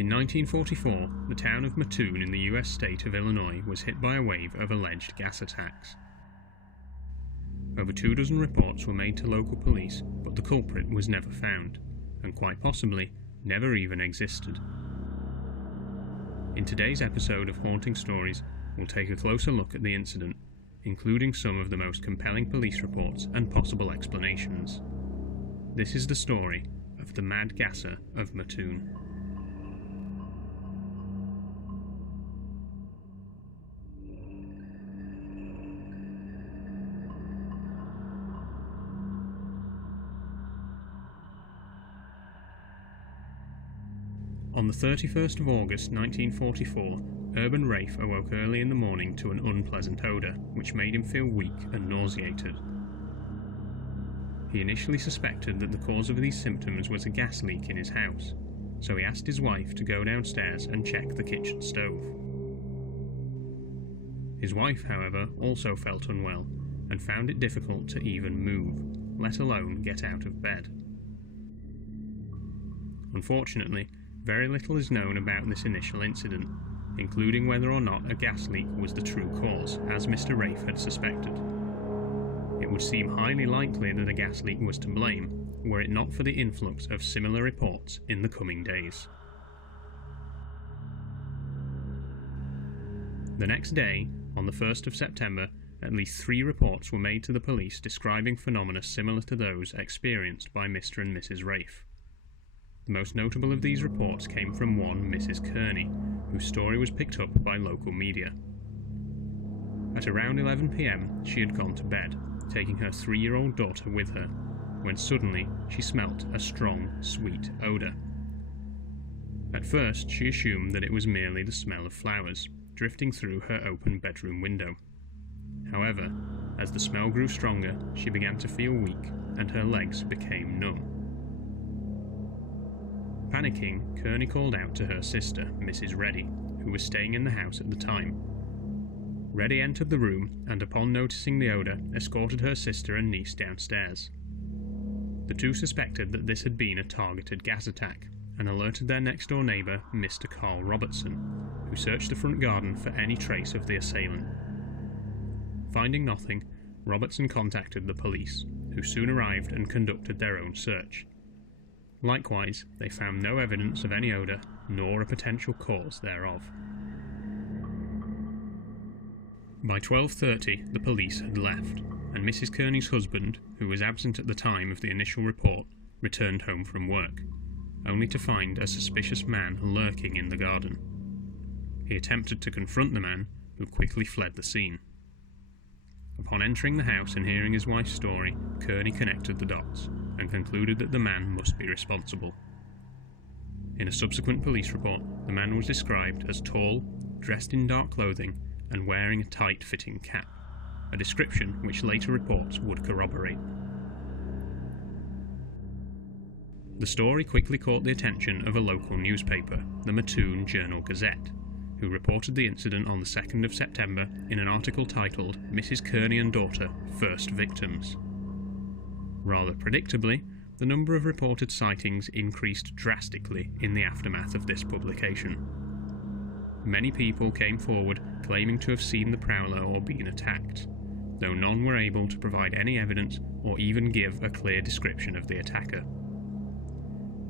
In 1944, the town of Mattoon in the US state of Illinois was hit by a wave of alleged gas attacks. Over 24 reports were made to local police, but the culprit was never found, and quite possibly never even existed. In today's episode of Haunting Stories, we'll take a closer look at the incident, including some of the most compelling police reports and possible explanations. This is the story of the Mad Gasser of Mattoon. On the 31st of August 1944, Urban Rafe awoke early in the morning to an unpleasant odour, which made him feel weak and nauseated. He initially suspected that the cause of these symptoms was a gas leak in his house, so he asked his wife to go downstairs and check the kitchen stove. His wife, however, also felt unwell and found it difficult to even move, let alone get out of bed. Unfortunately, very little is known about this initial incident, including whether or not a gas leak was the true cause, as Mr. Rafe had suspected. It would seem highly likely that a gas leak was to blame, were it not for the influx of similar reports in the coming days. The next day, on the 1st of September, at least 3 reports were made to the police describing phenomena similar to those experienced by Mr. and Mrs. Rafe. The most notable of these reports came from one Mrs. Kearney, whose story was picked up by local media. At around 11 p.m, she had gone to bed, taking her 3-year-old daughter with her, when suddenly she smelt a strong, sweet odour. At first she assumed that it was merely the smell of flowers, drifting through her open bedroom window. However, as the smell grew stronger, she began to feel weak, and her legs became numb. Panicking, Kearney called out to her sister, Mrs. Reddy, who was staying in the house at the time. Reddy entered the room and, upon noticing the odour, escorted her sister and niece downstairs. The two suspected that this had been a targeted gas attack and alerted their next-door neighbour, Mr. Carl Robertson, who searched the front garden for any trace of the assailant. Finding nothing, Robertson contacted the police, who soon arrived and conducted their own search. Likewise, they found no evidence of any odour, nor a potential cause thereof. By 12:30, the police had left, and Mrs. Kearney's husband, who was absent at the time of the initial report, returned home from work, only to find a suspicious man lurking in the garden. He attempted to confront the man, who quickly fled the scene. Upon entering the house and hearing his wife's story, Kearney connected the dots, and concluded that the man must be responsible. In a subsequent police report, the man was described as tall, dressed in dark clothing, and wearing a tight-fitting cap, a description which later reports would corroborate. The story quickly caught the attention of a local newspaper, the Mattoon Journal-Gazette, who reported the incident on the 2nd of September in an article titled "Mrs. Kearney and Daughter, First Victims." Rather predictably, the number of reported sightings increased drastically in the aftermath of this publication. Many people came forward claiming to have seen the prowler or been attacked, though none were able to provide any evidence or even give a clear description of the attacker.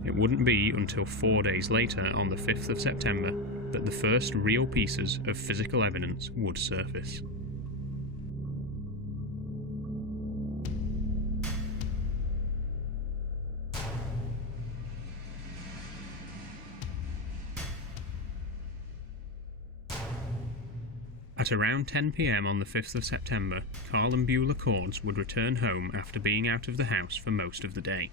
It wouldn't be until 4 days later, on the 5th of September, that the first real pieces of physical evidence would surface. At around 10 p.m. on the 5th of September, Carl and Beulah Cords would return home after being out of the house for most of the day.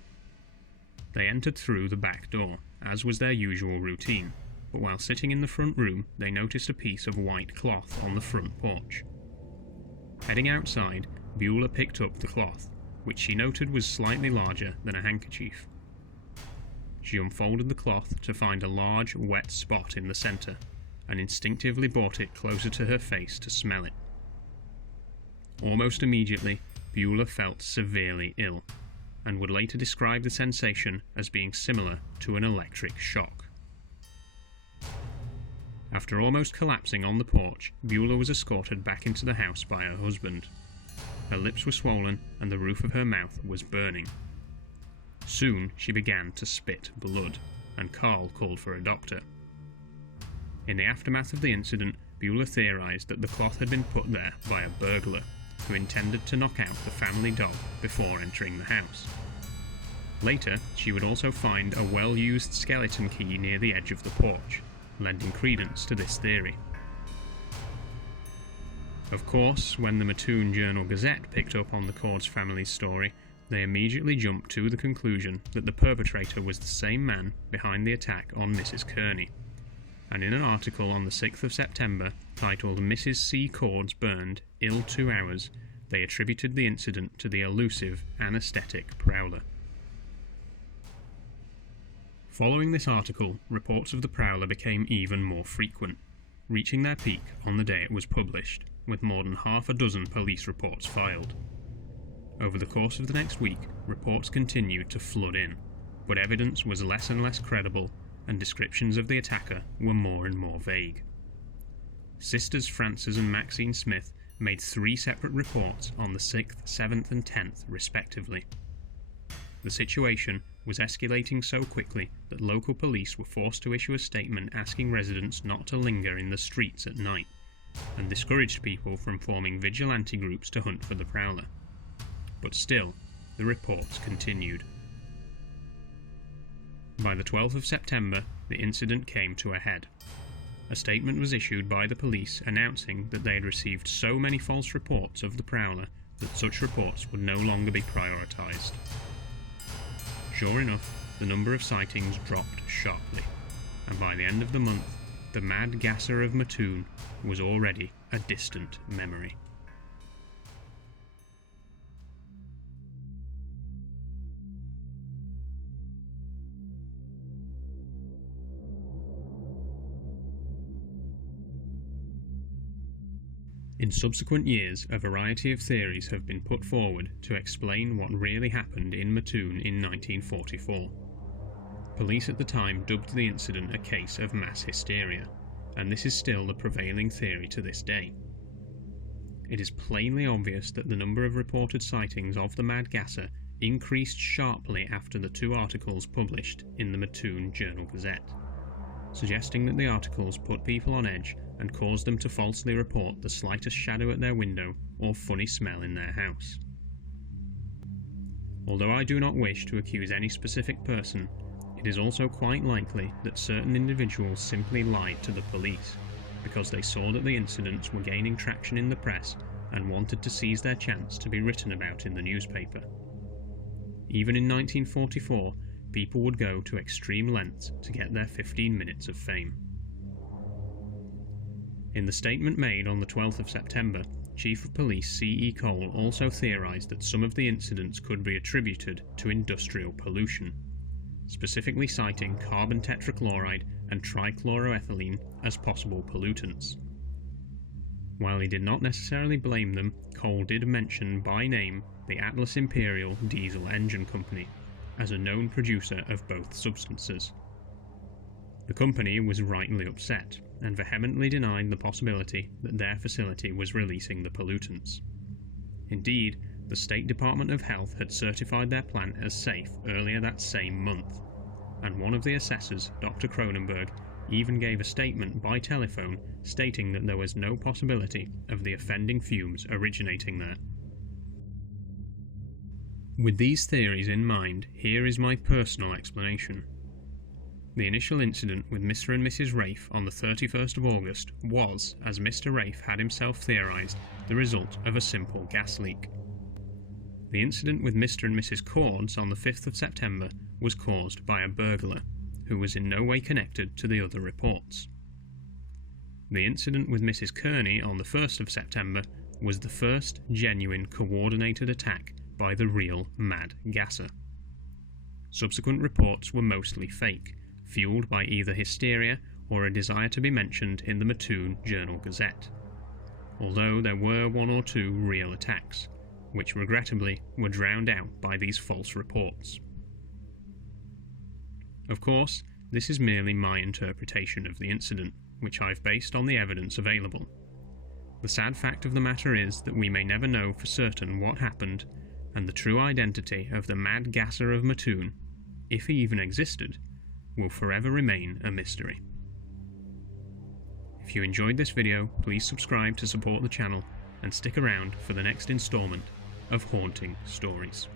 They entered through the back door, as was their usual routine, but while sitting in the front room, they noticed a piece of white cloth on the front porch. Heading outside, Beulah picked up the cloth, which she noted was slightly larger than a handkerchief. She unfolded the cloth to find a large, wet spot in the centre, and instinctively brought it closer to her face to smell it. Almost immediately, Beulah felt severely ill, and would later describe the sensation as being similar to an electric shock. After almost collapsing on the porch, Beulah was escorted back into the house by her husband. Her lips were swollen and the roof of her mouth was burning. Soon she began to spit blood, and Carl called for a doctor. In the aftermath of the incident, Beulah theorized that the cloth had been put there by a burglar, who intended to knock out the family dog before entering the house. Later, she would also find a well-used skeleton key near the edge of the porch, lending credence to this theory. Of course, when the Mattoon Journal-Gazette picked up on the Cords family's story, they immediately jumped to the conclusion that the perpetrator was the same man behind the attack on Mrs. Kearney, and in an article on the 6th of September titled "Mrs. C. Cords Burned, Ill 2 Hours," they attributed the incident to the elusive anaesthetic prowler. Following this article, reports of the prowler became even more frequent, reaching their peak on the day it was published, with more than half a dozen police reports filed. Over the course of the next week, reports continued to flood in, but evidence was less and less credible, and descriptions of the attacker were more and more vague. Sisters Frances and Maxine Smith made 3 separate reports on the 6th, 7th and 10th respectively. The situation was escalating so quickly that local police were forced to issue a statement asking residents not to linger in the streets at night, and discouraged people from forming vigilante groups to hunt for the prowler. But still, the reports continued. By the 12th of September, the incident came to a head. A statement was issued by the police announcing that they had received so many false reports of the prowler that such reports would no longer be prioritised. Sure enough, the number of sightings dropped sharply, and by the end of the month, the Mad Gasser of Mattoon was already a distant memory. In subsequent years, a variety of theories have been put forward to explain what really happened in Mattoon in 1944. Police at the time dubbed the incident a case of mass hysteria, and this is still the prevailing theory to this day. It is plainly obvious that the number of reported sightings of the Mad Gasser increased sharply after the 2 articles published in the Mattoon Journal-Gazette, suggesting that the articles put people on edge and caused them to falsely report the slightest shadow at their window or funny smell in their house. Although I do not wish to accuse any specific person, it is also quite likely that certain individuals simply lied to the police because they saw that the incidents were gaining traction in the press and wanted to seize their chance to be written about in the newspaper. Even in 1944, people would go to extreme lengths to get their 15 minutes of fame. In the statement made on the 12th of September, Chief of Police C.E. Cole also theorised that some of the incidents could be attributed to industrial pollution, specifically citing carbon tetrachloride and trichloroethylene as possible pollutants. While he did not necessarily blame them, Cole did mention by name the Atlas Imperial Diesel Engine Company as a known producer of both substances. The company was rightly upset and vehemently denied the possibility that their facility was releasing the pollutants. Indeed, the State Department of Health had certified their plant as safe earlier that same month, and one of the assessors, Dr. Cronenberg, even gave a statement by telephone stating that there was no possibility of the offending fumes originating there. With these theories in mind, here is my personal explanation. The initial incident with Mr. and Mrs. Rafe on the 31st of August was, as Mr. Rafe had himself theorised, the result of a simple gas leak. The incident with Mr. and Mrs. Cords on the 5th of September was caused by a burglar, who was in no way connected to the other reports. The incident with Mrs. Kearney on the 1st of September was the first genuine coordinated attack by the real Mad Gasser. Subsequent reports were mostly fake, fueled by either hysteria or a desire to be mentioned in the Mattoon Journal-Gazette, although there were 1 or 2 real attacks, which regrettably were drowned out by these false reports. Of course, this is merely my interpretation of the incident, which I've based on the evidence available. The sad fact of the matter is that we may never know for certain what happened, and the true identity of the mad gasser of Mattoon, if he even existed, will forever remain a mystery. If you enjoyed this video, please subscribe to support the channel and stick around for the next installment of Haunting Stories.